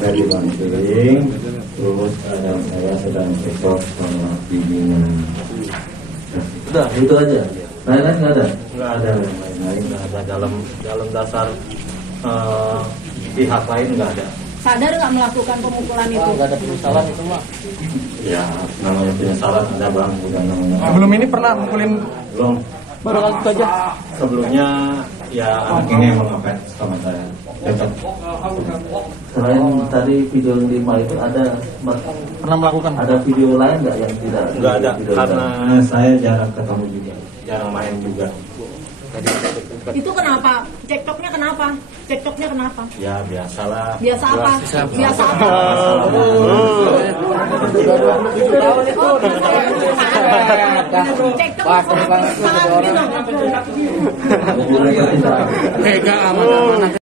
saya dibanting, terus dan saya sedang cekcok sama bibinya. Udah, itu aja. Lain-lain nggak ada? Nggak ada yang lain-lain, nggak ada dalam dasar pihak lain nggak ada. Sadar nggak melakukan pemukulan itu? Nggak ada penyesalan itu mah. Ya namanya penyesalan ada bang, bukan namanya. Sebelum ini pernah mukulin? Belum. Baru kali itu aja. Sebelumnya ya anak ini emang ngepet sama saya. Cocok. Selain tadi video yang 5 itu ada Pernah melakukan? ada video lain nggak yang tidak? Nggak ada video karena saya jarang ketemu juga, jarang main juga. Itu kenapa? Cekcoknya kenapa? Cekcoknya kenapa? Ya biasalah. Biasa apa? Biasa apa? Cekcok sangat gitu. Tega amat.